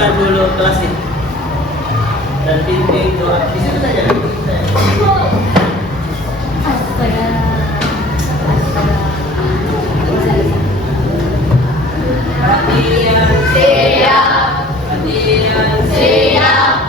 siapkan dulu kelas ini dan pimpin doa. Di situ saja. Latihan siap. Latihan siap.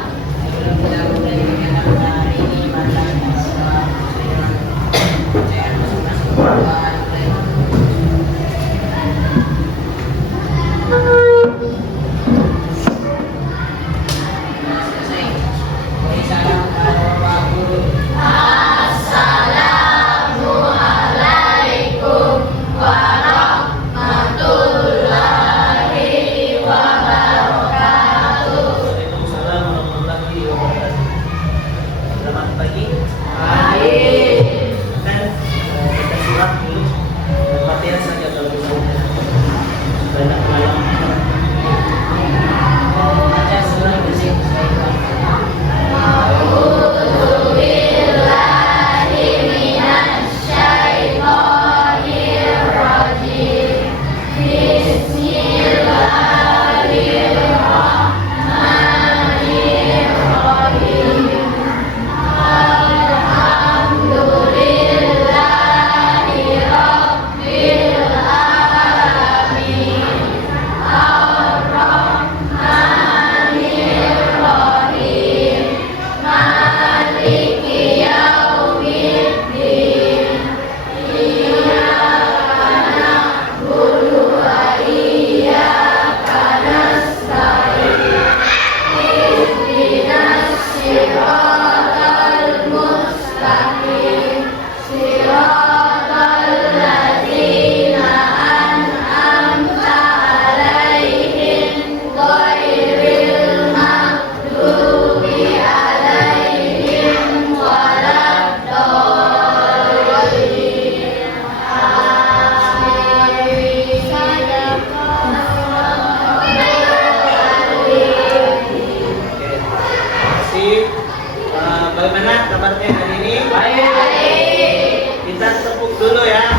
Bagaimana kabarnya hari ini? Baik. Kita tepuk dulu ya.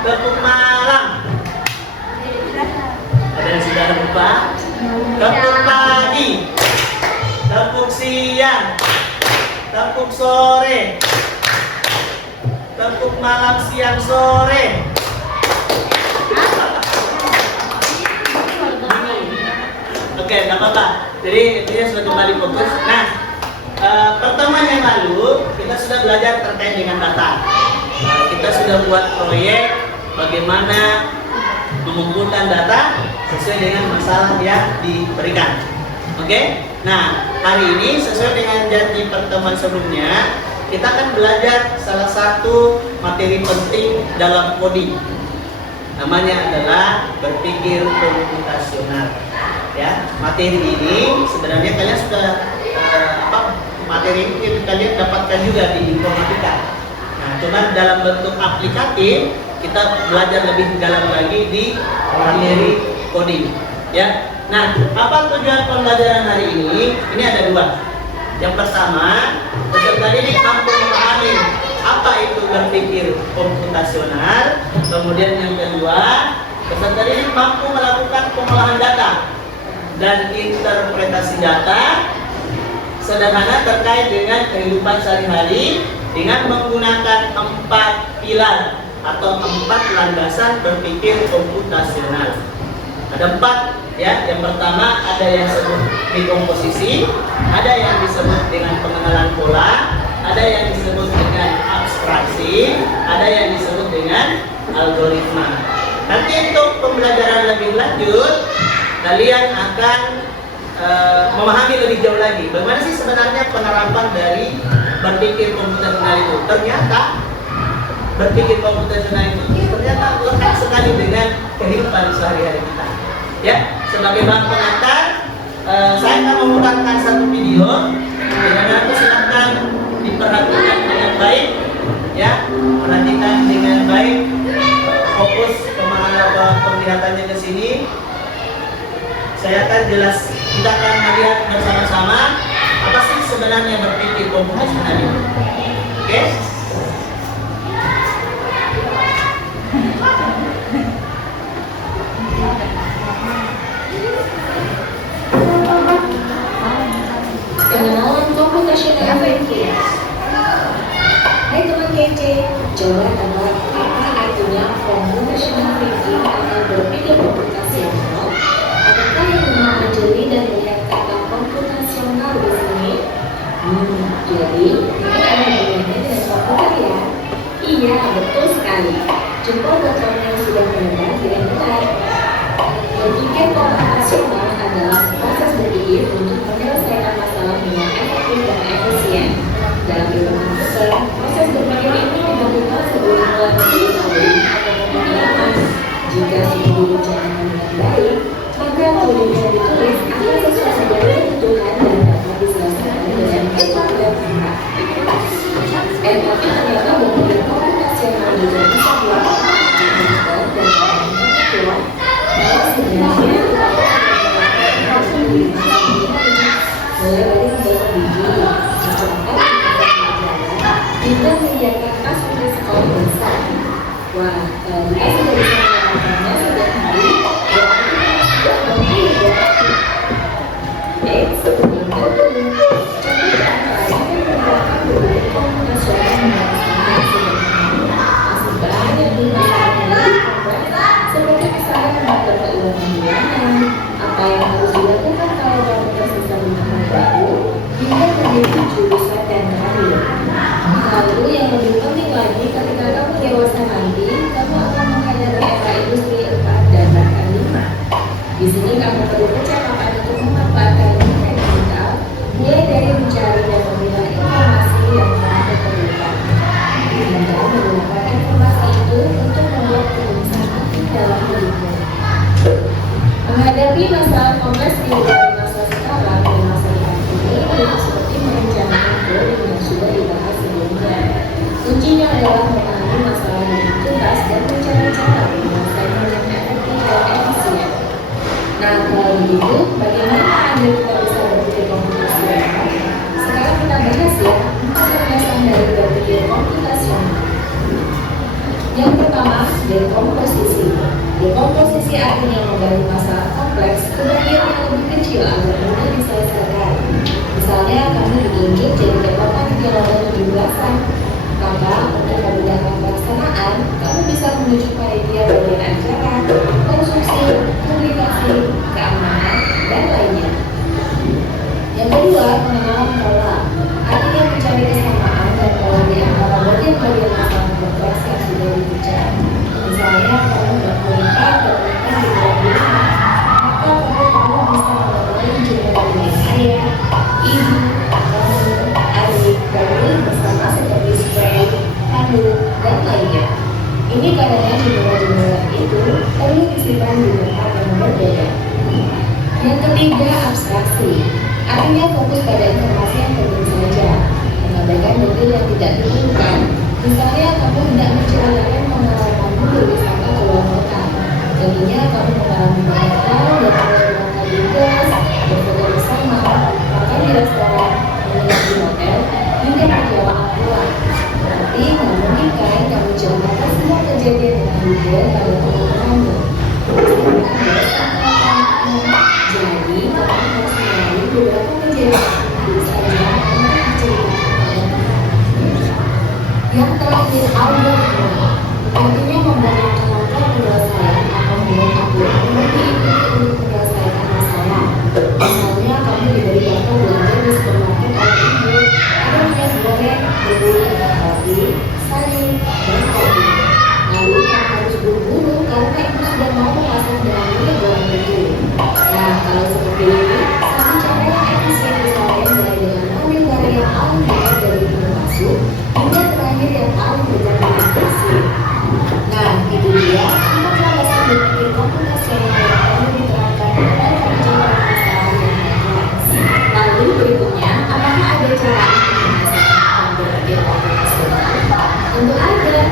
Tepuk malam. Ada yang sudah lupa? Tepuk pagi. Tepuk siang. Tepuk sore. Tepuk malam, siang, sore. Oke, tidak apa-apa. Jadi intinya sudah kembali fokus. Nah, pertemuan yang lalu kita sudah belajar terkait dengan data. Kita sudah buat proyek bagaimana mengumpulkan data sesuai dengan masalah yang diberikan. Oke? Nah, hari ini sesuai dengan janji pertemuan sebelumnya, kita akan belajar salah satu materi penting dalam coding. Namanya adalah berpikir komputasional. Ya, materi ini sebenarnya kalian sudah materi ini kalian dapatkan juga di informatika. Nah, cuman dalam bentuk aplikatif kita belajar lebih dalam lagi di materi coding. Ya. Nah, apa tujuan pembelajaran hari ini? Ini ada dua. Yang pertama, peserta didik mampu memahami apa itu berpikir komputasional. Kemudian yang kedua, peserta didik mampu melakukan pengolahan data dan interpretasi data sederhana terkait dengan kehidupan sehari-hari dengan menggunakan 4 pilar atau 4 landasan berpikir komputasional. Ada 4 ya. Yang pertama ada yang disebut dekomposisi, ada yang disebut dengan pengenalan pola, ada yang disebut dengan abstraksi, ada yang disebut dengan algoritma. Nanti untuk pembelajaran lebih lanjut kalian akan memahami lebih jauh lagi bagaimana sih sebenarnya penerapan dari berpikir komputasional itu. Ternyata berpikir komputasional itu ternyata lekat sekali dengan kehidupan sehari-hari kita. Ya, sebagai bahan pengantar, saya akan memutarkan satu video. Jadi silakan diperhatikan dengan baik, ya, perhatikan dengan baik, fokus pemahaman penglihatannya ke sini. Saya akan jelas, kita akan melihat bersama-sama apa sih sebenarnya berpikir komputasional itu. Oke? Computational thinking. Hai teman kece, coba tebak apa artinya computational thinking atau berpikir komputasional? Apakah yang mau menjeli dan melihat kata komputasional di sini? Jadi ini ada hubungannya dengan komputer ya? Iya, betul sekali. Jempol bocor yang sudah mendengar dengan benar. Berpikir komputasional adalah proses berpikir untuk menyelesaikan masalah dengan efektif dan efisien. Dalam ilmu komputer, proses berpikir ini dilakukan sebelum mulai menulis kode atau pemrograman. Jika sudah direncanakan dengan baik, maka kode bisa ditulis akan sesuai dengan kebutuhan dan dapat diselesaikan dengan cepat dan cepat. Tapi ternyata berpikir komputasional juga bisa dilakukan dengan komputer dan komputer. Sebenarnya mulai dari membaca buku, mencatat hingga menyediakan tas untuk sekolah besar. Wah, kita sudah bisa melakukannya setiap hari. Berarti sebelum itu, contoh apa yang merupakan berbagai komputasional masih banyak di seperti misalnya mengatur keuangan bulanan, apa yang harus dilakukan kalau kamu tersisa rumah baru, hingga menjadi jurusan dan karir. Lalu yang lebih penting lagi, ketika kamu dewasa nanti, kamu akan menghadapi era industri 4 dan bahkan 5. Di sini kamu perlu percakapan untuk memanfaatkan internet digital, mulai dari mencari dan memilah informasi yang kamu perlukan, hingga menggunakan informasi itu untuk membuat keputusan dalam hidupmu. Menghadapi masalah kompleks di masa sekarang dan masa depan ini tidak seperti merencanakan goal yang sudah dibahas sebelumnya. Kuncinya adalah memahami masalah dengan tuntas dan mencari cara menyelesaikan yang efektif dan efisien. Nah, kalau begitu, bagaimana agar kita bisa berpikir komputasional? Sekarang kita bahas ya, 4 landasan dari berpikir komputasional. Yang pertama, dekomposisi. Dekomposisi artinya membagi masalah kompleks ke bagian yang lebih kecil agar mudah diselesaikan. Misalnya, kamu ditunjuk jadi ketua di roda 17-an. Maka, untuk memudahkan pelaksanaan, kamu bisa menunjuk panitia bagian acara, konstruksi, komunikasi, keamanan, dan lainnya. Yang kedua, pengenalan pola. Artinya mencari kesamaan dan pola di antara bagian-bagian masalah kompleks yang sudah dibicarakan. Misalnya, kamu berkuliah berkuliah di dalam rumah, maka kamu bisa mengetahui jumlah dari ayah, ibu, kamu, adik, dan bersama seperti spray, kandung, dan lainnya. Ini karena jumlah-jumlah itu perlu disimpan di tempat yang berbeda. Yang ketiga, abstraksi. Artinya fokus pada informasi yang penting saja, mengabaikan detail yang tidak diperlukan. Misalnya, kamu tidak menceritakan pengalamanmu berwisata ke luar kota. Tentunya kamu mengalami banyak hal dan melakukan tugas, berfoto bersama, makan di restoran, menginap di hotel, hingga perjalanan pulang. Tapi memungkinkan kamu ceritakan semua kejadian dengan detail pada teman-temanmu. Jadi, kamu harus mengalami beberapa kejadian saja untuk menceritakan. Yang terakhir, algoritma. Artinya membangun kemampuan penyelesaian atau membuat algoritma untuk menyelesaikan masalah. Misalnya, kamu diberi data belanja di supermarket oleh ibu, ada minyak goreng, beli, roti, sayur, dan kopi. Lalu kamu harus buru-buru karena ibu sudah mau memasak dengan minyak goreng itu. Nah, kalau seperti ini, satu cara yang efisien misalnya mulai dengan mengambil barang yang paling mudah dari pintu masuk hingga terakhir yang paling berterima. Nah, itu dia 4 landasan berpikir komputasional yang perlu diterapkan dalam pencapaian masalah yang kompleks. Lalu berikutnya, apakah ada cara untuk menyelesaikan berpikir komputasional? Tentu ada.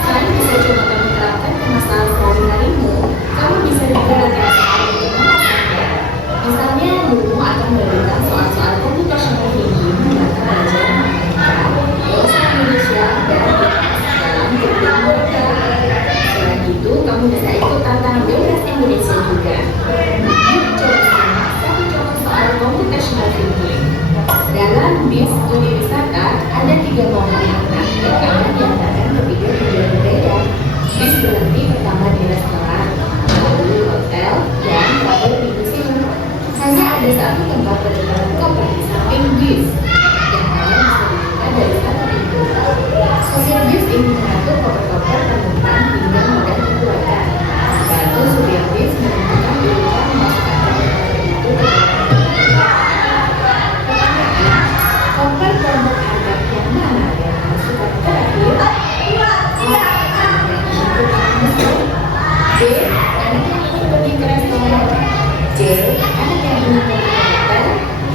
Selain bisa coba kamu terapkan ke masalah sehari-harimu, kamu bisa juga latihan soal untuk memasaknya. Misalnya, gurumu akan memberikan soal-soal computational thinking tentang pelajaran matematika, bahasa Indonesia, dan dalam kurikulum mereka. Selain itu, kamu bisa ikut tantangan bebas Indonesia juga. Yuk, coba simak satu contoh soal computational thinking. Dalam bis studi wisata ada 3 momen yang menarik karena diantaranya ke video-video berbeda. Bis berhenti pertama di restoran, lalu hotel, dan terakhir di museum. Hanya ada satu tempat penyimpanan koper di samping bis yang hanya bisa dibuka dari satu pintu. Sopir bis ingin mengatur koper-koper penumpang hingga mudah dikeluarkan. Lalu supir bis menentukan urutan memasukkan koper-koper itu ke koper kelompok anak yang mana yang masukkan terakhir? B. Anak yang ingin pergi ke restoran. C. Anak yang ingin pergi ke hotel.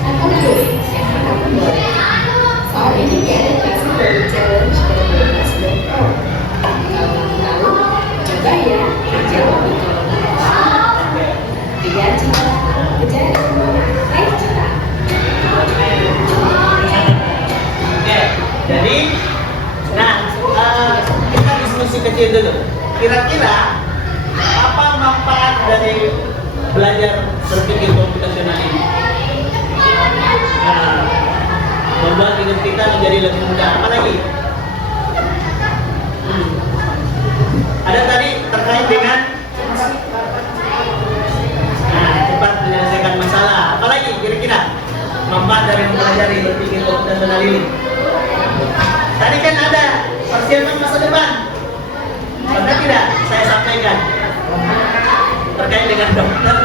Atau D. Yang apapun boleh. Soal ini diadaptasi dari challenge dari Bebas.com. Kalau kamu tahu, coba ya jawab di kolom komentar. 3 juta, berjaya. Ayo juta. Oke, jadi, nah kita diskusi kecil dulu. Kira-kira apa manfaat dari belajar berpikir komputasional ini? Nah, membuat hidup kita menjadi lebih mudah. Apa lagi? Ada tadi terkait dengan cepat menyelesaikan masalah. Apa lagi kira-kira manfaat dari mempelajari berpikir komputasional ini? Tadi kan ada persiapan masa depan. Pernah tidak saya sampaikan terkait dengan dokter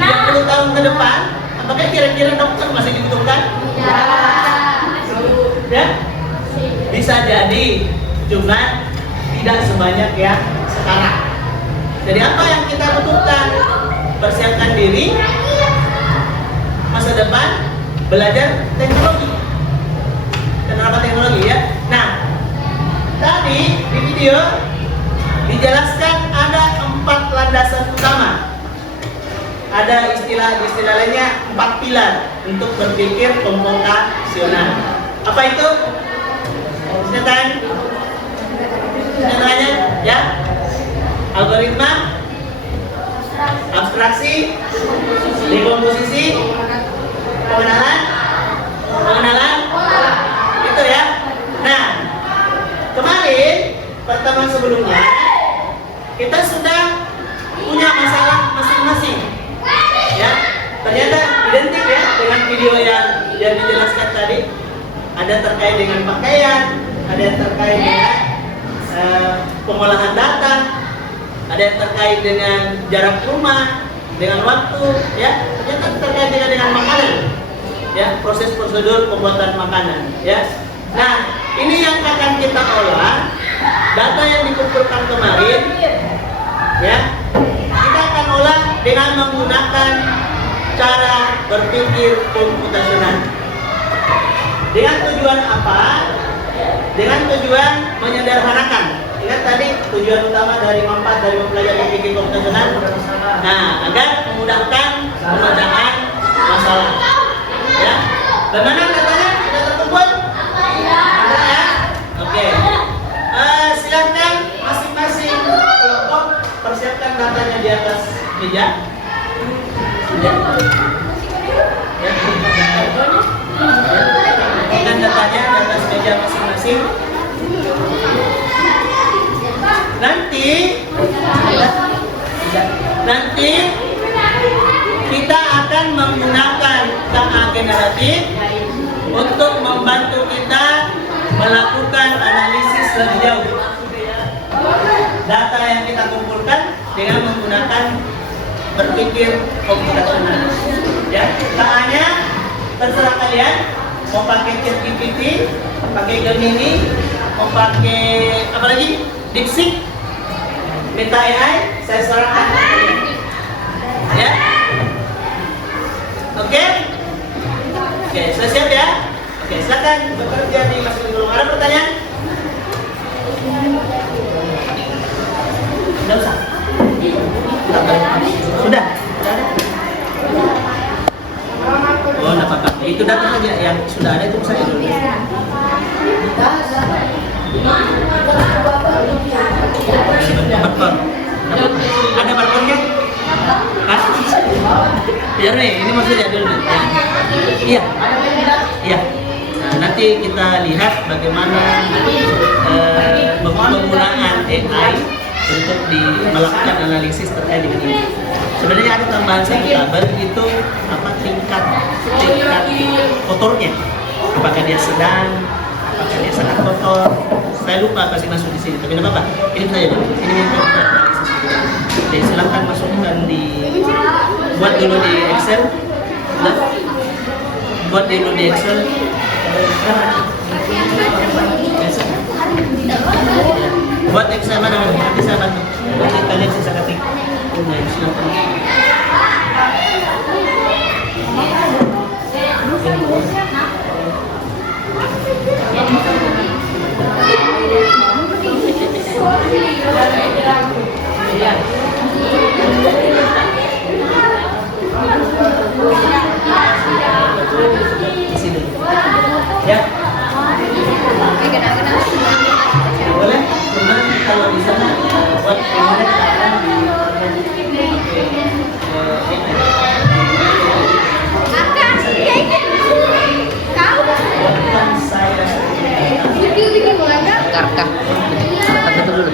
30 tahun ke depan, apakah kira-kira dokter masih dibutuhkan? Ya? Bisa jadi, cuma tidak sebanyak yang sekarang. Jadi apa yang kita butuhkan? Persiapkan diri, masa depan, belajar teknologi. Kenapa teknologi ya? Nah, tadi di video dijelaskan ada 4 landasan utama. Ada istilah lainnya 4 pilar untuk berpikir komputasional. Apa itu? Contohnya ya, algoritma, abstraksi, dekomposisi, pengenalan, itu ya. Nah, kemarin pertemuan sebelumnya kita sudah punya masalah masing-masing, ya. Ternyata identik ya dengan video yang dijelaskan tadi. Ada terkait dengan pakaian, ada yang terkait dengan pengolahan data, ada yang terkait dengan jarak rumah, dengan waktu, ya. Ternyata terkait dengan makanan, ya, proses prosedur pembuatan makanan, ya. Nah, ini yang akan kita olah, data yang dikumpulkan kemarin, ya. Kita akan olah dengan menggunakan cara berpikir komputasional. Dengan tujuan apa? Dengan tujuan menyederhanakan. Ingat tadi tujuan utama dari manfaat dari mempelajari berpikir komputasional. Nah, agar memudahkan pengerjaan masalah. Ya. Bagaimana datanya? Sudah terkumpul? Sudah ya? Oke. Silakan masing-masing kelompok persiapkan datanya di atas meja. Ya. Dan datanya di atas meja masing-masing. Nanti kita akan menggunakan KA generatif untuk membantu kita melakukan analisis lebih jauh data yang kita kumpulkan dengan menggunakan berpikir komputasional. Ya, KA-nya terserah kalian. Mau pakai ChatGPT, pakai Gemini, mau pakai apa lagi? DeepSeek, Meta AI, saya sarankan kalian. Ya, oke, sudah siap ya? Oke, silakan bekerja di masing-masing golongan. Ada pertanyaan? Tidak usah. Sudah. Oh, dapat apa? Itu data saja yang sudah ada itu saya dulu. Barcode. Ada barcode-nya? Hah? Biar nih, ini maksudnya dulu nih. Iya. Iya. Nah, nanti kita lihat bagaimana penggunaan AI untuk melakukan analisis terkait dengan ini. Sebenarnya ada tambahan satu kabar itu apa tingkat kotornya. Apakah dia sedang, apakah dia sangat kotor. Saya lupa pasti masuk di sini, tapi tidak apa-apa. Ini saja dulu. Ini yang kita analisis. Jadi silahkan masukkan buat dulu di Excel. Buat dulu di Excel. Buat Excel mana? Nanti saya bantu. Nanti kalian sisa ketik. Ya. Boleh. Cuman kalau di sana buat Karkah. Kata dulu.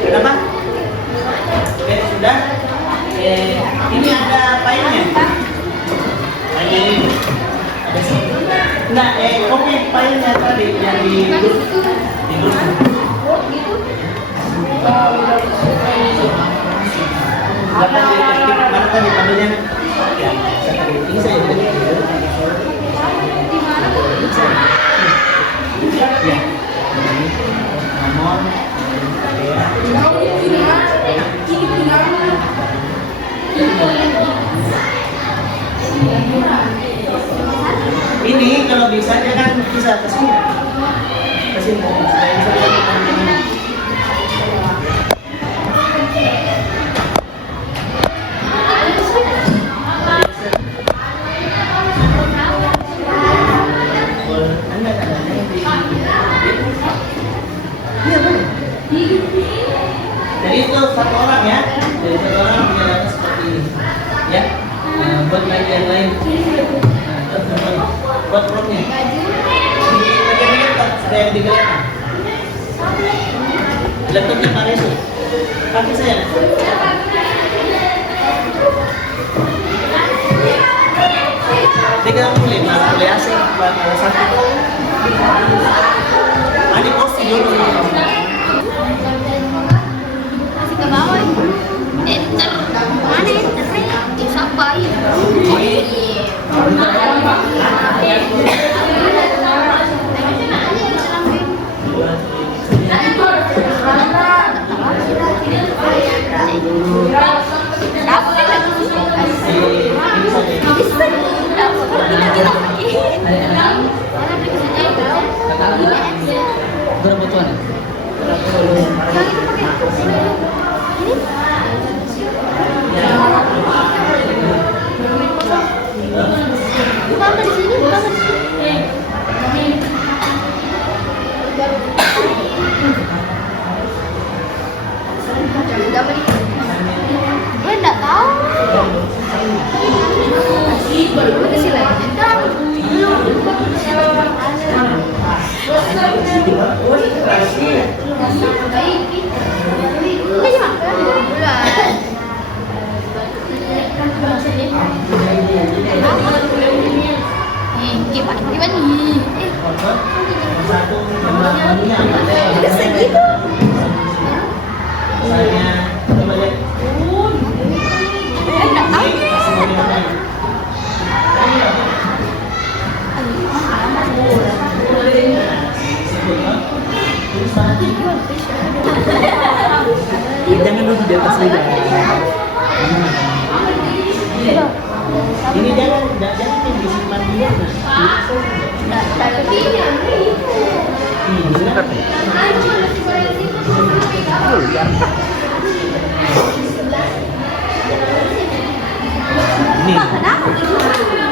Kenapa? Oke, sudah. Ini ada filenya. File ini. Ada sini. Nah, oke, filenya tadi yang di grup. Di grup. Mana tadi tabelnya? Ya, ini saya jadi. Ya. Nomor. Ini kalau bisa dia kan bisa ke sini. Ke sini. Jadi itu satu orang ya, jadi satu orang punya data seperti ini, ya. Nah, buat lagi yang lain, buat promnya. Di bagian ini ada yang digelapkan. Laptopnya Pak Resu, kaki saya. Tiga boleh asing, buat satu. Adik posting dulu. Ke bawah. Enter. Mana enternya? Sampai. Berapa tuan? Bukan di sini, bukan di sini. Gue enggak tahu. Udah sih lah. Gimana nih? Segitu. Jangan duduk di atas meja. Ini jangan disimpan di ini.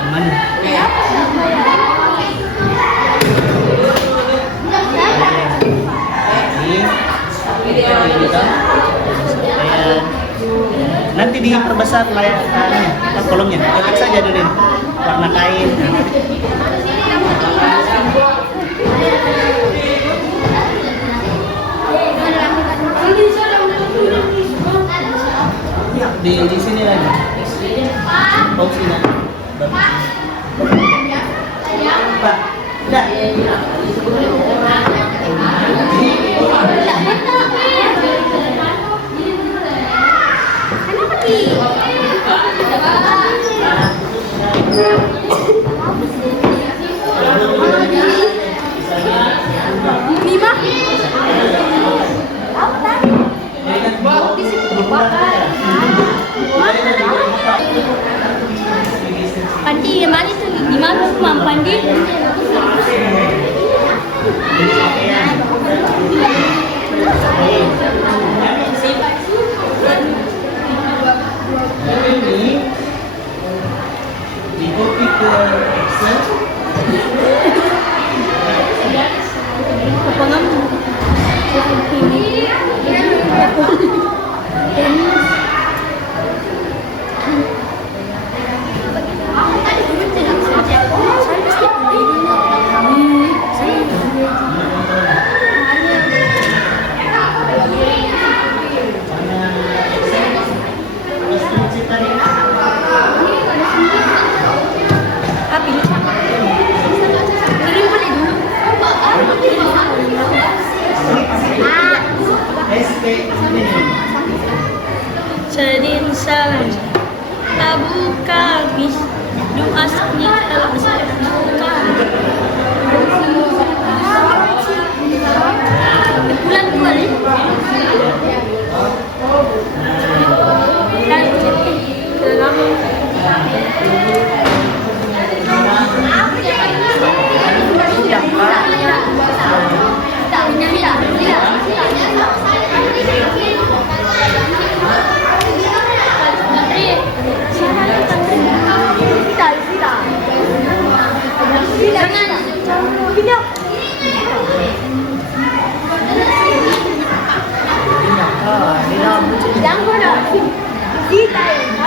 Mana? nanti diperbesar layarnya, kolomnya. Ketik saja dulu warna kain. Di sini lagi. Oh sini. Pak, dah. Lima. Pandi, gimana itu? Gimana tuh Mam Pandi? Ini di copy ke Excel. Apa ngam? Sedin salam tabu kabis doa seni dalam sebuka bulan dua nih dan dalam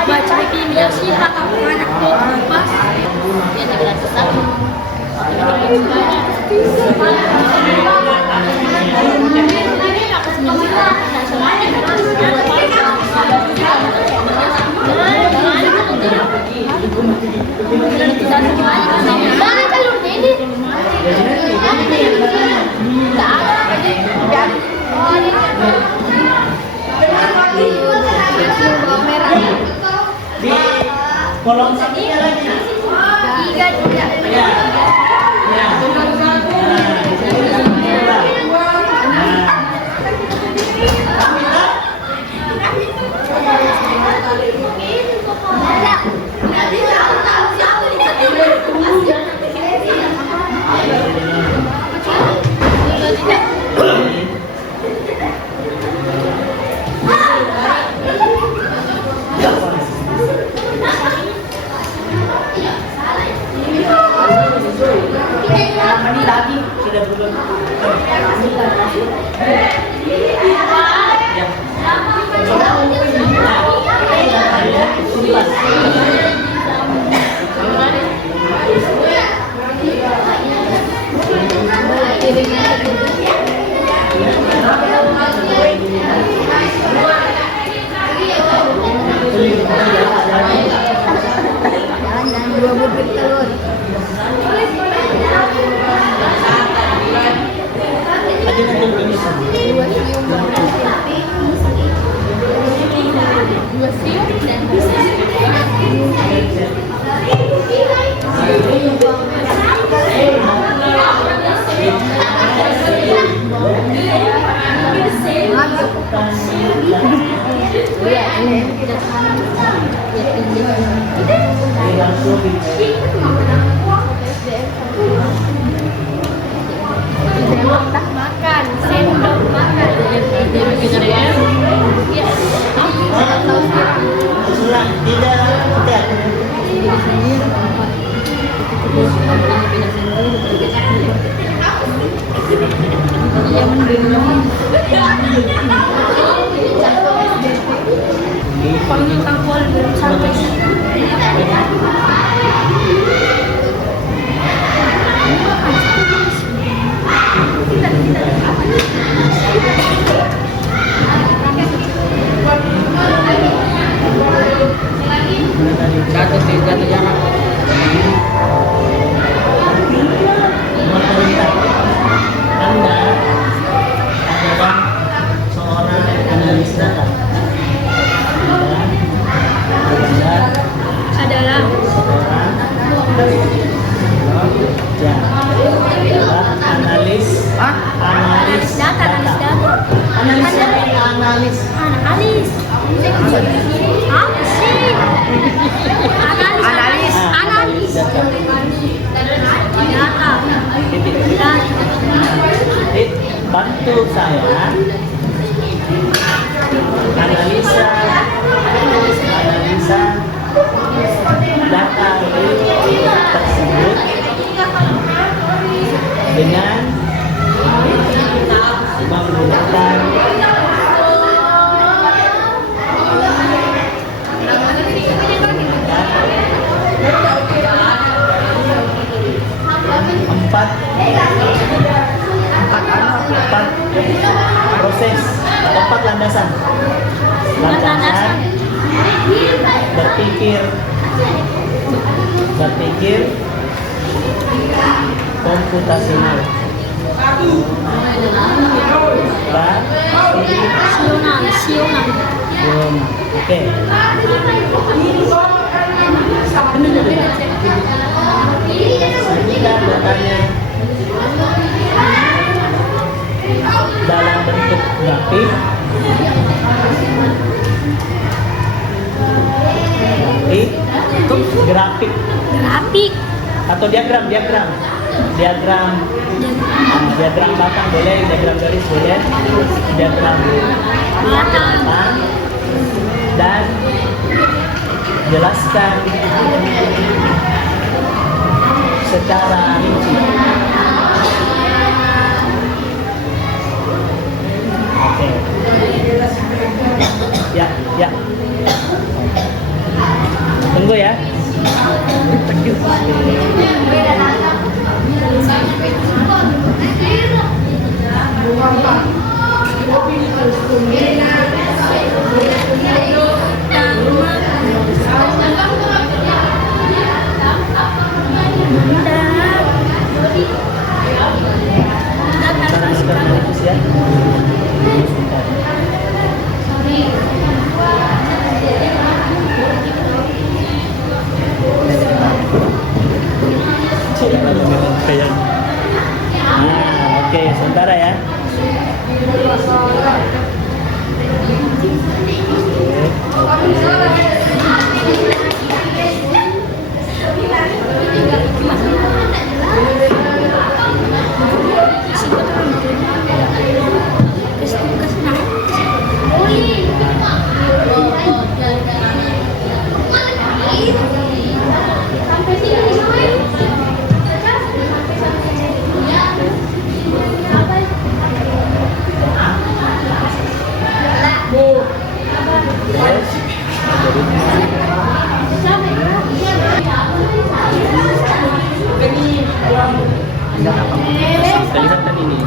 baca impiasi hak anak pas yang digratiskan mana telur ini? Di kolom satunya lagi. Tiga juga. Ya. Ya. Lagi sudah belum. Dua butir telur. Ada yang bisa. Dua siung makan, sendok makan. Tidak. Analis. Analis Data, analis data. Analis apa ini? Analis. Analis. Apa sih? Analis. Analis. Data. Data. Jadi, bantu saya analisa data tersebut dengan menggunakan empat proses atau empat landasan berpikir komputasional Rasional. oke. Sajikan datanya dalam bentuk grafik grafik atau diagram batang boleh, diagram garis boleh, diagram batang, dan jelaskan secara rinci. Oke. Ya. Tunggu ya. Oke, sementara ya. Lihat kan ini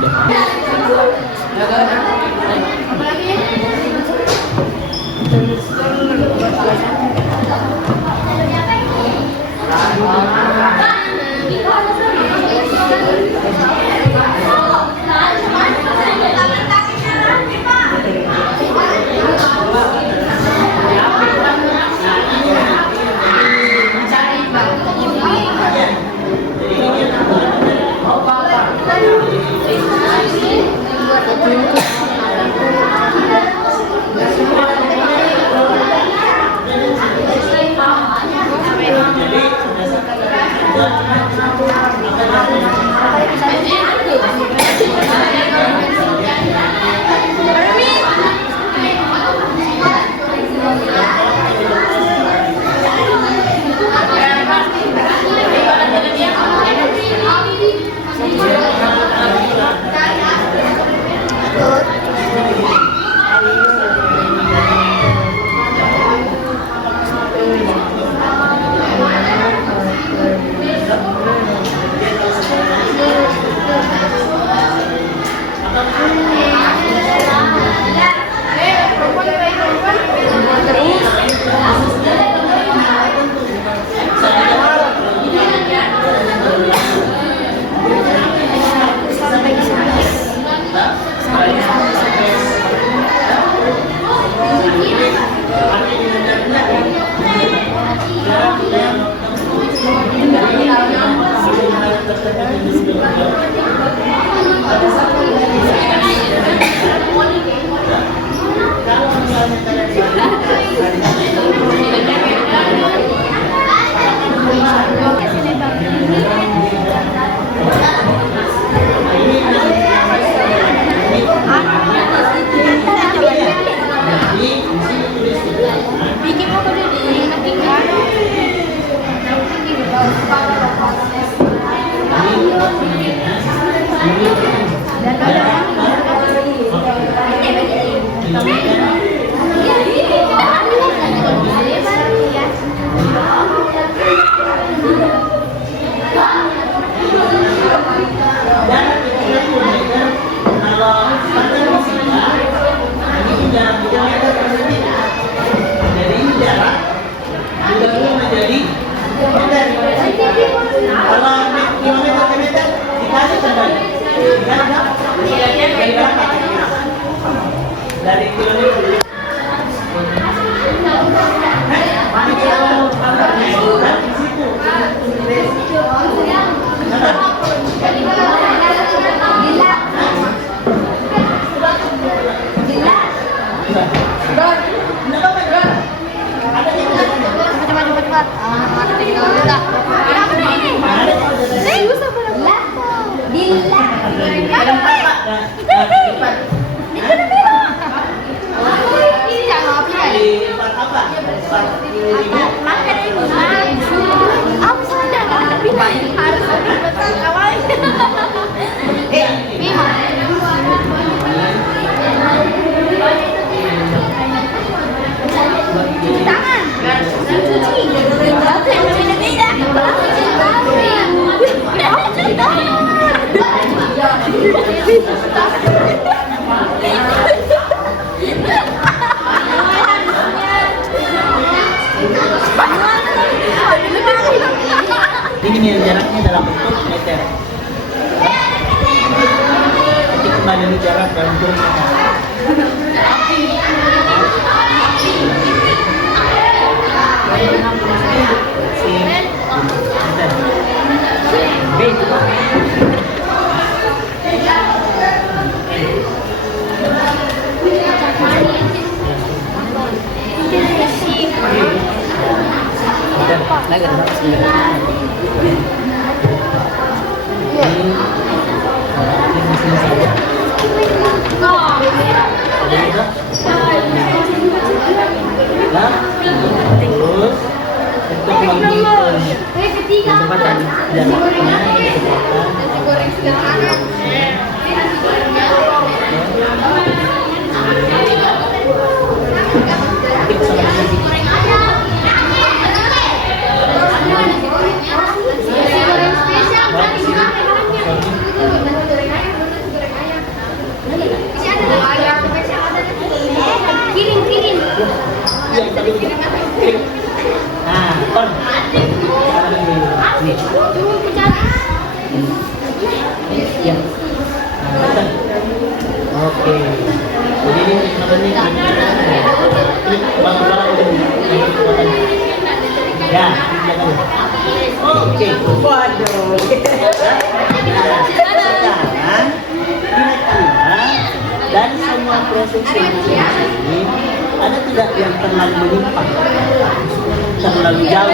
Good. Kalau misalnya kalian Bikin apa dulu di kan? Dan dari kilometer cepat. Ini yang jaraknya dalam bentuk meter. Nanti kembali di jarak dalam bentuk meter. Terus untuk menghitung kecepatan jaraknya Kirim. nah, on. Nih. Ya. Nah, betul. Oke. Jadi ini apa nih? Klik belakang ya, oke. Waduh. Sekarang kira-kira dari semua proses ini ada tidak yang terlalu menyimpang, terlalu jauh?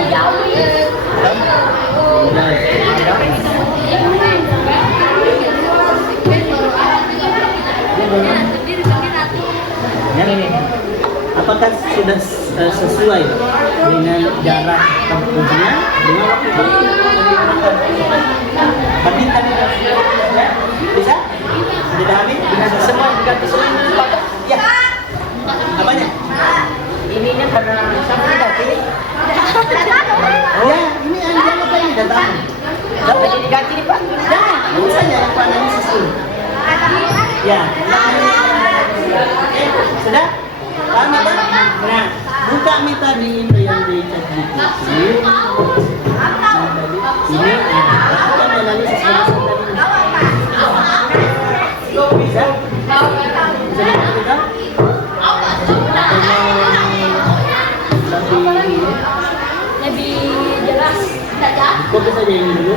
Apakah sudah sesuai dengan jarak tempuhnya dengan waktu habis tadi bisa? Sudah habis? Semua diganti semua ya. Apanya? Ininya karena sampai ganti. Oh ya, ini jangan lupa ini datang. Dapat diganti nih Pak? Jangan, ini saja yang Pak analisis dulu. Ya. Sudah? Paham Mita? Nah, buka Mita di yang di ChatGPT. Ini kita analisis tadi. Bisa? Bisa kita? Lebih jelas. Fokus saja ini dulu.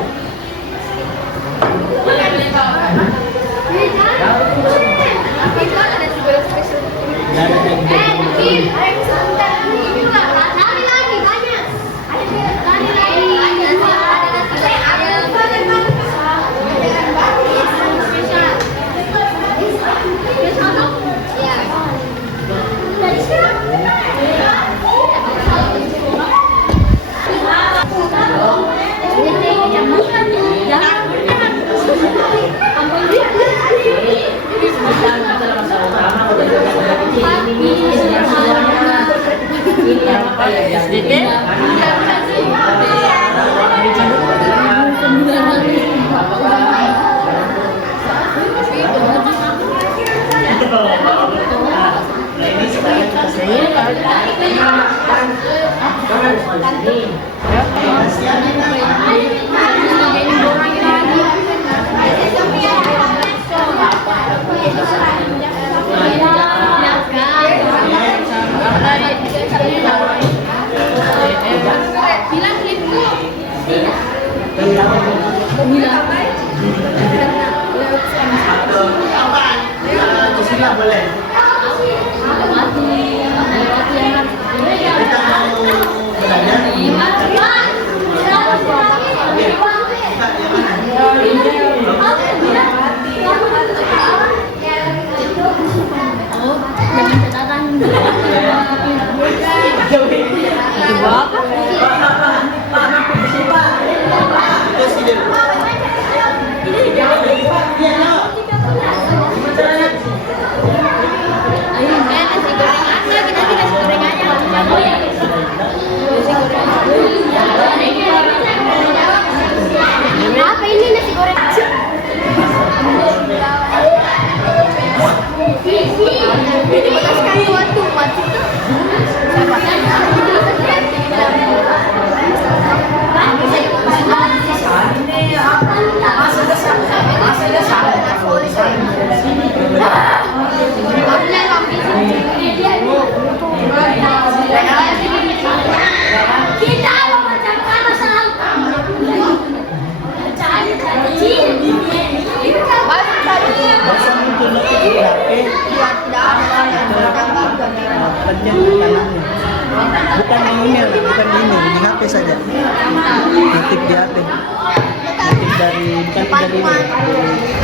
Bukan di email, bukan di email, di HP saja. Ketik di HP. Ketik dari, bukan dari email,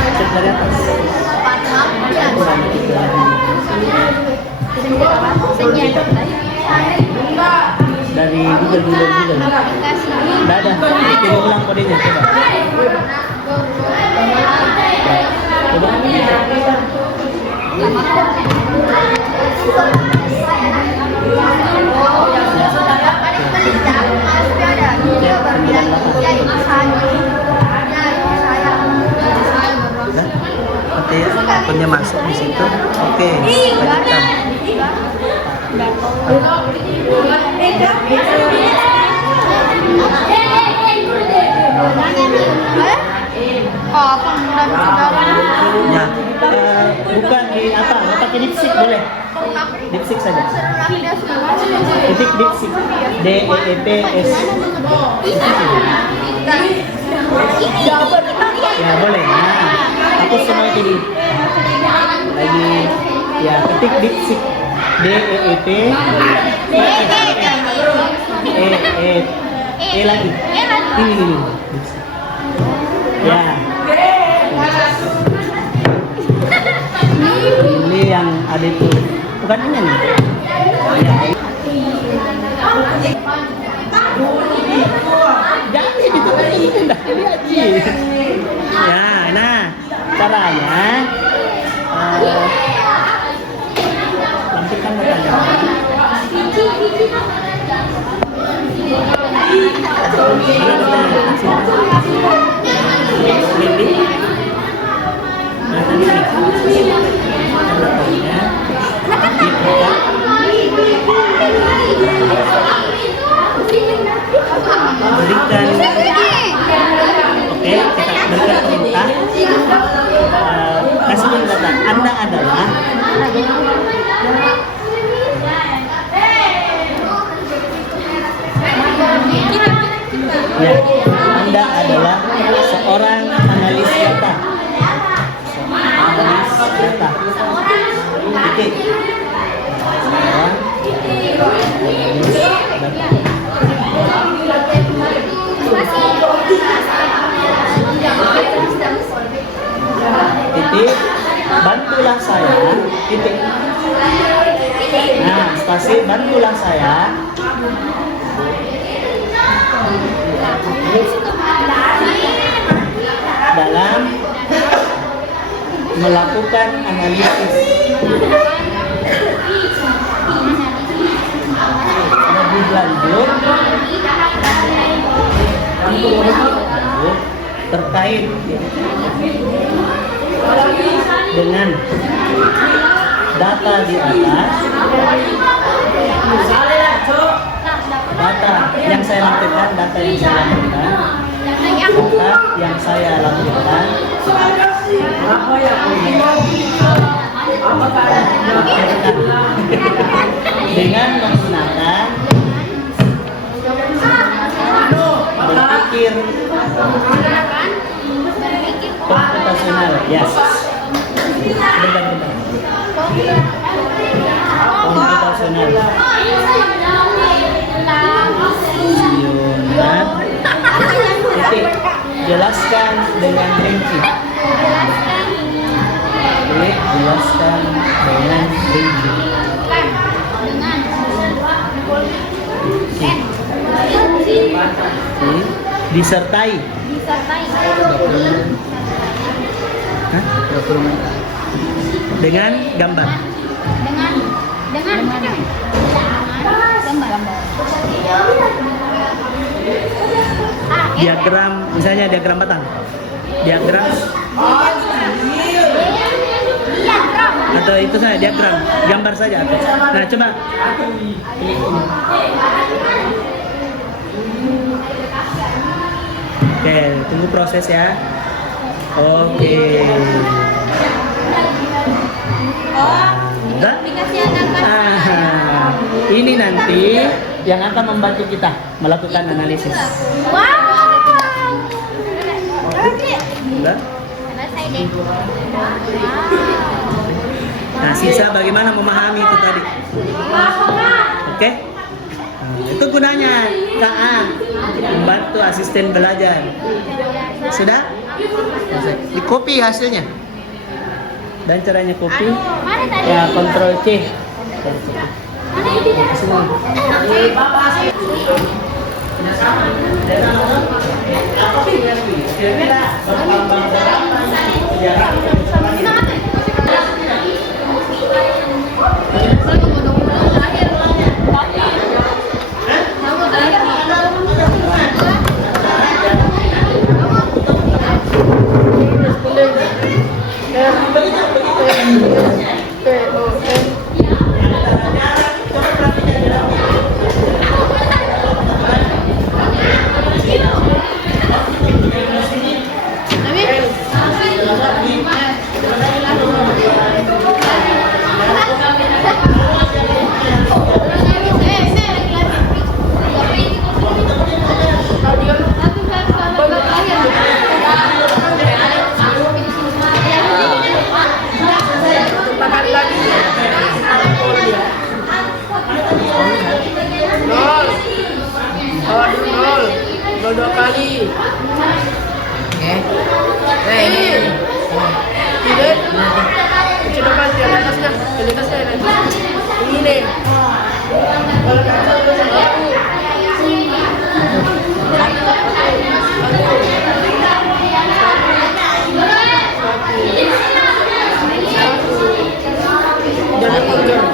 ketik dari atas. Bukan ketik dari dari Google. Nggak ada, kita ulang kodenya, coba. Nanti akunnya masuk di situ. Oke, lanjutkan. Ya, bukan di apa? Pakai dipsik boleh. Dipsik saja. Ketik dipsik. DEEPS. Ya boleh. Nah, aku semua itu lagi. Ya ketik dipsik. DEEP. Lagi. Ini. Ya. Ini yang ada itu. Bukan ini nih. Ya. Jangan gitu ini enggak jadi aji. Ya, nah, caranya lampirkan datanya. Berikan, oke, kita berikan perintah. Kasih kata, Anda adalah ya, Anda adalah seorang analis data. Analis data. Titik. Seorang analis data. Titik. Bantulah saya. Titik. Nah, spasi bantulah saya. Dalam melakukan analisis lebih lanjut terkait dengan data di atas, data yang saya lakukan, data yang saya lakukan, dengan menggunakan berpikir komputasional, yes. Komputasional. Titik. Jelaskan dengan rinci. Oke, jelaskan dengan rinci. Disertai. Hah? Dengan gambar. Dengan gambar. Diagram, misalnya diagram batang. Diagram. Atau itu saja diagram, gambar saja. Nah, coba. Oke, tunggu proses ya. Oke. Udah? Ini nanti yang akan membantu kita melakukan analisis. Udah? Nah, sisa bagaimana memahami itu tadi. Oke? Itu gunanya KA, membantu asisten belajar. Sudah? Di copy hasilnya. Dan caranya copy, ya Ctrl C. Gol 2 kali. Oke. Nah ini. Tidak. Coba di atasnya. Di atasnya. Ini nih. Kalau kita udah satu. Jangan mundur.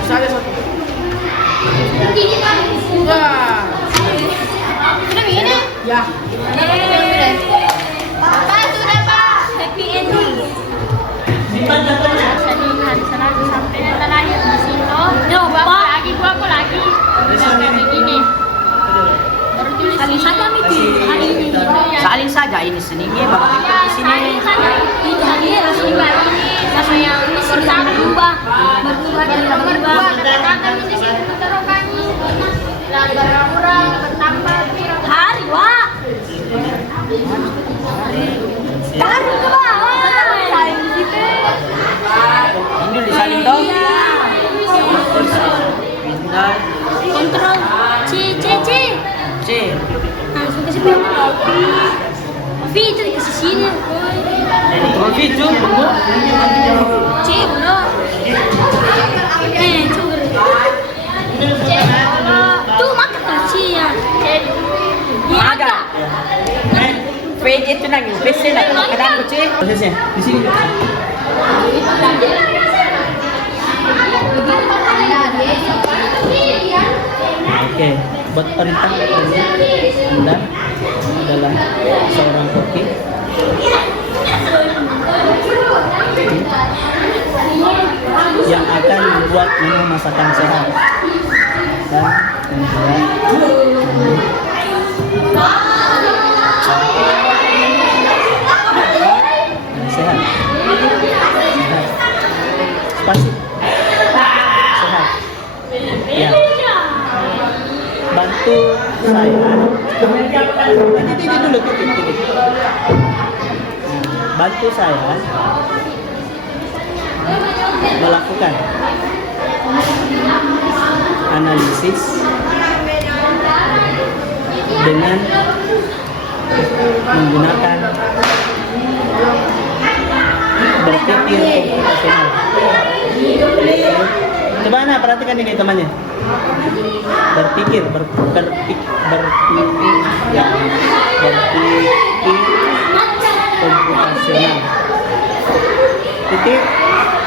Susah deh satu. Wah. Ya. Pak, sudah Pak. Happy ending. Simpan datanya. Tadi hari Selasa sampai terakhir di situ. Yo, Bapak lagi gua aku lagi. Sampai begini. Baru tulis salin saja itu hari ini. Salin saja ini seningnya Bapak Ya, di sini. salin saja. Itu hari harus dibagi sama yang pertama berubah dari nomor 2 katakan ini situ terokannya. Langgar kurang bertambah hari, Wak. Taruh ke bawah. Salin di situ. Ini disalin dong. Iya. Pindah. Kontrol C. C. Langsung kasih V. V itu dikasih sini. Kontrol V itu. C belum. Tuh makan kasih ya. Iya ada. V itu nang PC nak kadang C. Prosesnya di sini. Oke, buat perintah Anda adalah seorang koki yang akan membuat menu masakan sehat dan membuat menu sehat. Spasi. Sehat. Ya. Bantu saya. Ini dulu titik. Bantu saya melakukan analisis dengan menggunakan berpikir komputasional. Coba Ana perhatikan ini temannya. Berpikir komputasional. Titik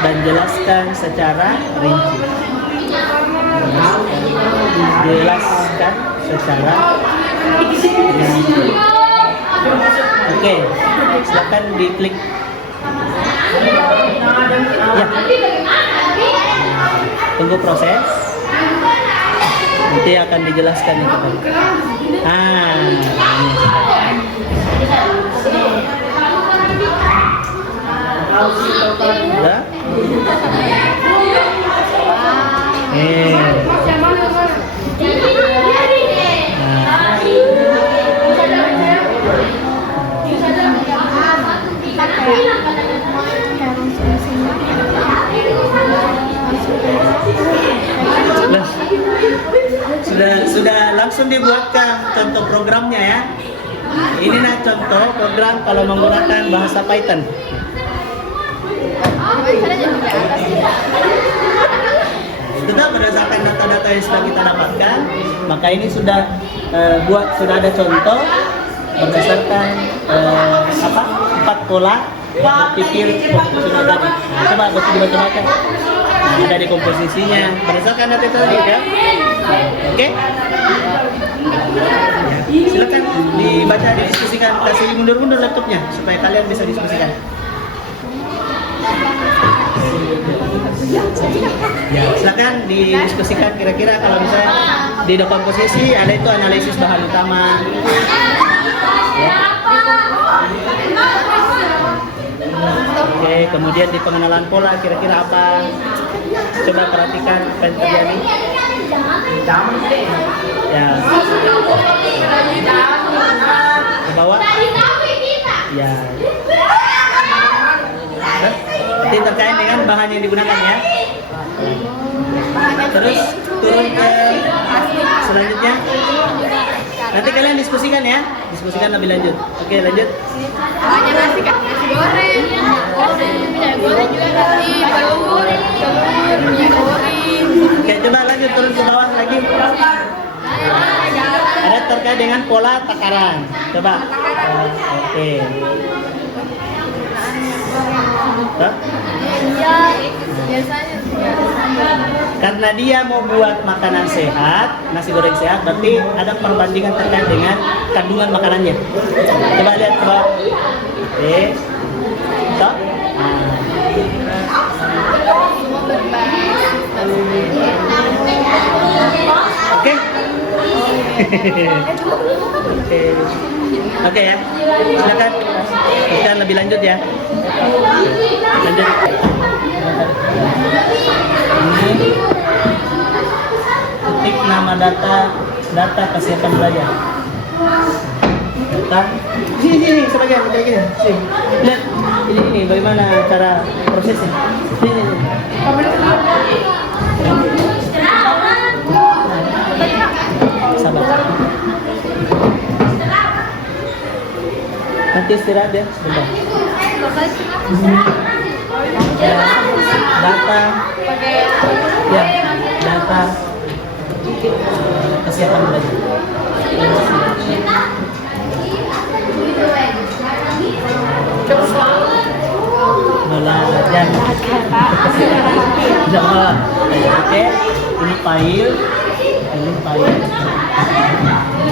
dan jelaskan secara rinci. Jelaskan secara rinci. Oke, silakan diklik. Ya. Tunggu proses. Nanti akan dijelaskan itu tadi. Udah? Ini nah contoh program kalau menggunakan bahasa Python. Tetap berdasarkan data-data yang sudah kita dapatkan, maka ini sudah sudah ada contoh berdasarkan 4 pola berpikir profesional tadi. Nah, coba dibaca-baca. Nah, ada di komposisinya berdasarkan data tadi ya. Oke? Ya, silakan dibaca, didiskusikan, kasih mundur-mundur laptopnya supaya kalian bisa diskusikan. Ya, silakan didiskusikan kira-kira kalau misalnya di komposisi ada itu analisis bahan utama. Ya. Oke, kemudian di pengenalan pola kira-kira apa? Coba perhatikan apa yang terjadi. Ya. Ke bawah. Ya. Nanti terkait dengan bahan yang digunakan ya. Terus turun ke selanjutnya. Nanti kalian diskusikan ya, diskusikan lebih lanjut. Oke, lanjut. Banyak nasi kak, nasi goreng, minyak goreng juga nasi, telur, minyak goreng. Oke, coba lanjut turun ke bawah lagi. Ada terkait dengan pola takaran. Coba. Oke. Hah? Ya, biasanya. Karena dia mau buat makanan sehat, nasi goreng sehat, berarti ada perbandingan terkait dengan kandungan makanannya. Coba lihat ke bawah. Oke. Stop. Oke. Oke. Oke ya. Silakan. Kita lebih lanjut ya. Lanjut. Ini ketik nama data kesehatan belajar. Data. Sini sebagian gini. Sini. Lihat ini bagaimana cara prosesnya. Sini. Sabar. Nanti istirahat ya sebentar. Ya, data kesehatan belajar. Belajar kesehatan. Oke, ini file,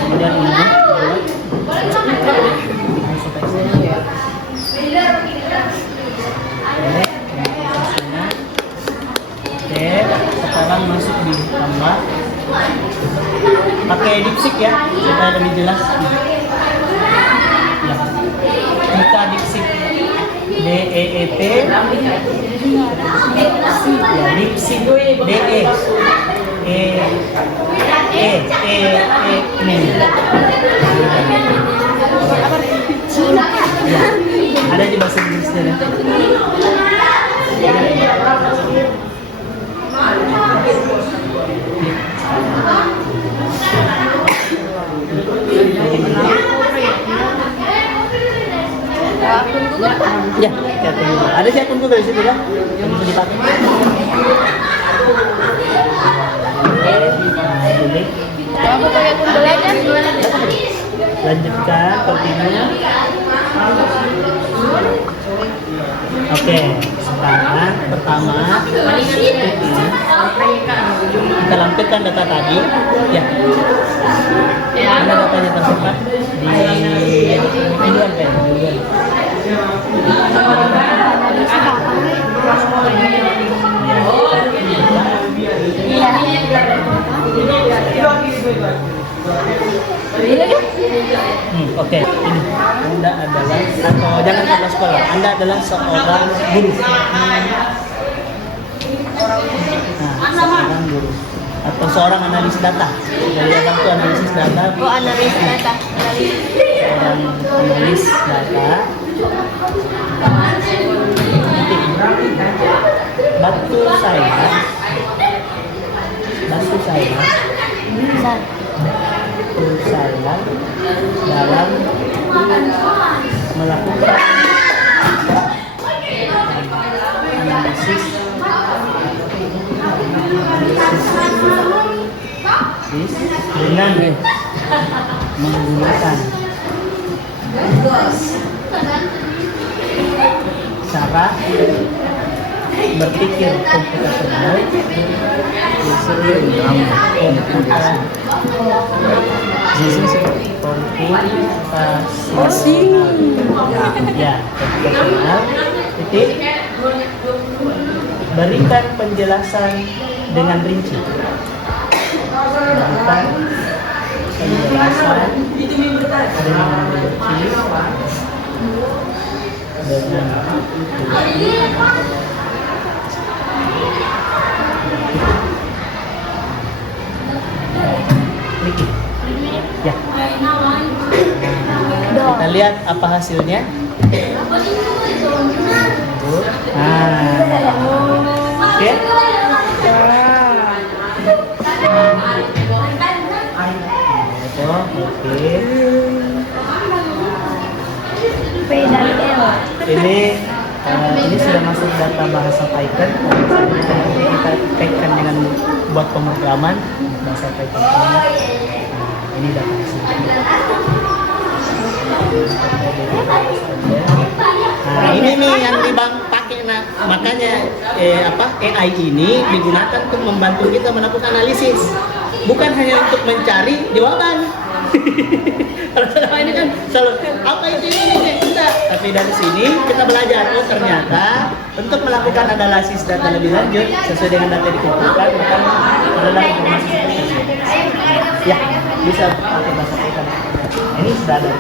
kemudian ini. Oke, sekarang masuk di tambah. Pakai dipsik ya, supaya lebih jelas. Ya. Kita dipsik DEET. Ya, dipsik DE. Ini. Ya, ada di bahasa Inggrisnya. Ya, ada sih akun Google di situ kan? Yang bisa dipakai. Kamu pakai akun belajar gimana? Lanjutkan, continue. Oke, sekarang pertama kita lampirkan data tadi. Ya, ada datanya tersimpan di mingguan kan? Oke, ini Anda adalah, atau jangan kata sekolah, Anda adalah seorang guru. Seorang guru atau seorang analis data. Dari apa itu analisis data? Oh, analis data. Seorang analis data. Bantu saya dalam melakukan analisis dengan menggunakan cara berpikir komputasional komputasional titik berikan penjelasan dengan rinci, berikan penjelasan dengan ya. Kita lihat apa hasilnya. Oke. Oke. Ini sudah masuk data bahasa Python. Kita kaitkan dengan buat pemrograman bahasa Python ini data hasilnya. Nah, ini nih yang dibang pakai. Nah, makanya AI ini digunakan untuk membantu kita melakukan analisis, bukan hanya untuk mencari jawaban. Kalau selama ini kan selalu apa itu ini enggak, tapi dari sini kita belajar, oh ternyata untuk melakukan analisis data lebih lanjut sesuai dengan data yang dikumpulkan maka adalah informasi ya bisa pakai bahasa Python. Ini sudah ada.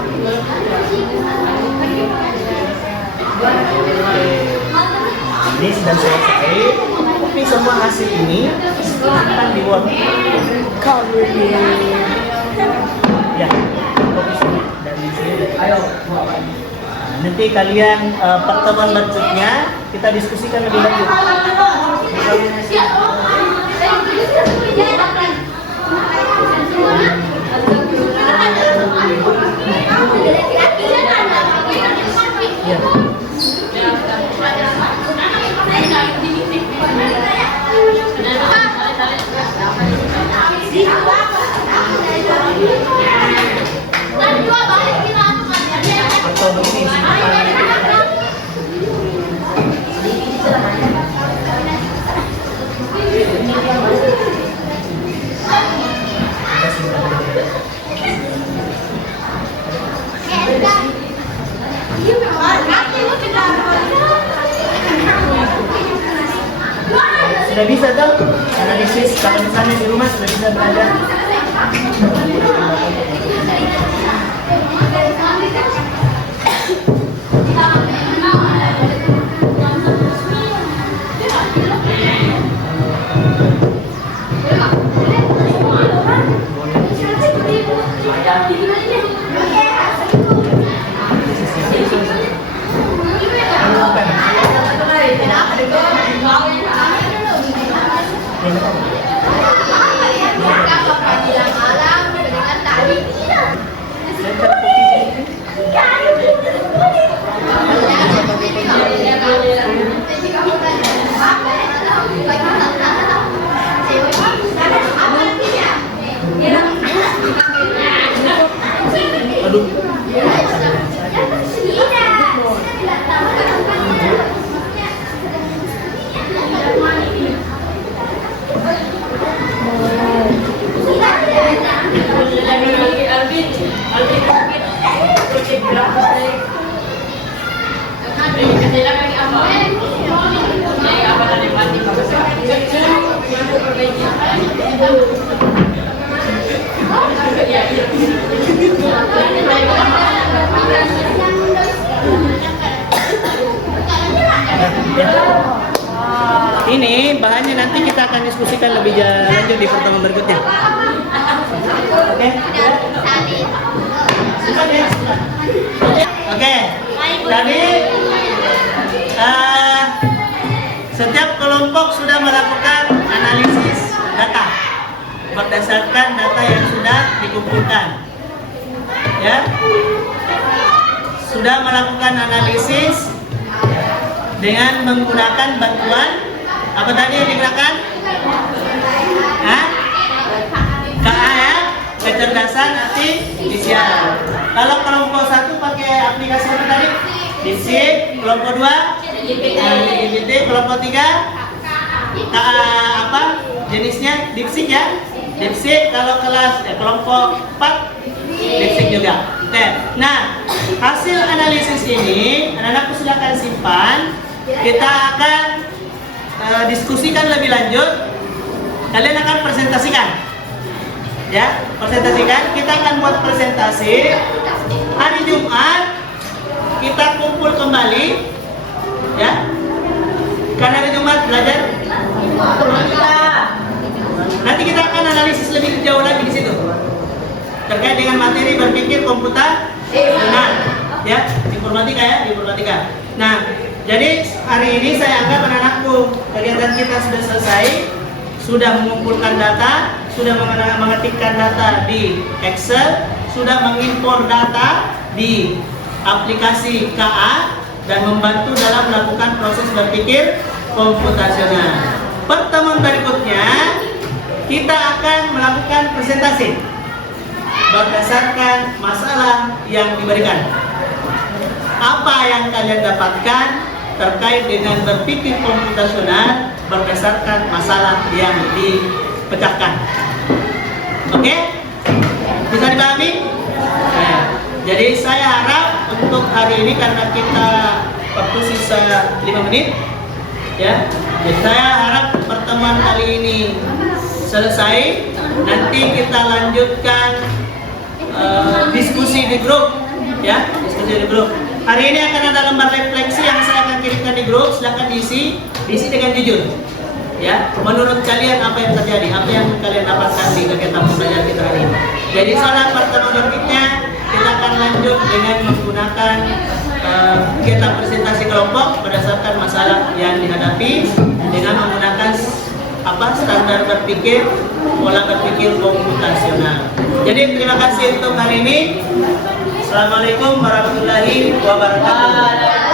Ini sudah selesai. Tapi semua hasil ini akan dibuat ya, dari sini. Ayo. Nanti kalian pertemuan berikutnya kita diskusikan lebih lanjut. Sudah bisa dong analisis kalau misalnya di rumah sudah bisa belajar. Ini bahannya nanti kita akan diskusikan lebih lanjut di pertemuan berikutnya. Oke? Oke. Jadi setiap kelompok sudah melakukan analisis data berdasarkan data yang sudah dikumpulkan. Ya. sudah melakukan analisis dengan menggunakan bantuan apa tadi yang digunakan? Hah? KA ya, kecerdasan artifisial. Kalau kelompok 1 pakai aplikasi apa tadi? DIPSIK, kelompok 2 GPT, kelompok 3 KA apa? Jenisnya DIPSIK ya. DIPSIK kalau kelompok 4 DIPSIK juga. Oke. Nah, hasil analisis ini anak-anakku silakan simpan. Kita akan diskusikan lebih lanjut. Kalian akan presentasikan. Ya, presentasikan. Kita akan buat presentasi hari Jumat. Kita kumpul kembali. Ya. Karena hari Jumat belajar. Nanti kita akan analisis lebih jauh lagi di situ. Terkait dengan materi berpikir komputasional. Ya, informatika. Nah, jadi hari ini saya anggap anak-anakku kegiatan kita sudah selesai, sudah mengumpulkan data, sudah mengetikkan data di Excel, sudah mengimpor data di aplikasi KA dan membantu dalam melakukan proses berpikir komputasional. Pertemuan berikutnya kita akan melakukan presentasi berdasarkan masalah yang diberikan. Apa yang kalian dapatkan terkait dengan berpikir komputasional berdasarkan masalah yang dipecahkan. Oke? Bisa dipahami? Ya. Jadi saya harap untuk hari ini karena kita waktu sisa 5 menit ya. Jadi saya harap pertemuan kali ini selesai. Nanti kita lanjutkan diskusi di grup ya, diskusi di grup. Hari ini akan ada lembar refleksi yang saya akan kirimkan di grup. Silakan diisi dengan jujur ya, menurut kalian apa yang terjadi, apa yang kalian dapatkan di kegiatan pembelajaran kita hari ini. Jadi salah pertemuan berikutnya kita akan lanjut dengan menggunakan kegiatan presentasi kelompok berdasarkan masalah yang dihadapi dengan menggunakan standar berpikir, pola berpikir komputasional. Jadi terima kasih untuk hari ini. Assalamualaikum warahmatullahi wabarakatuh.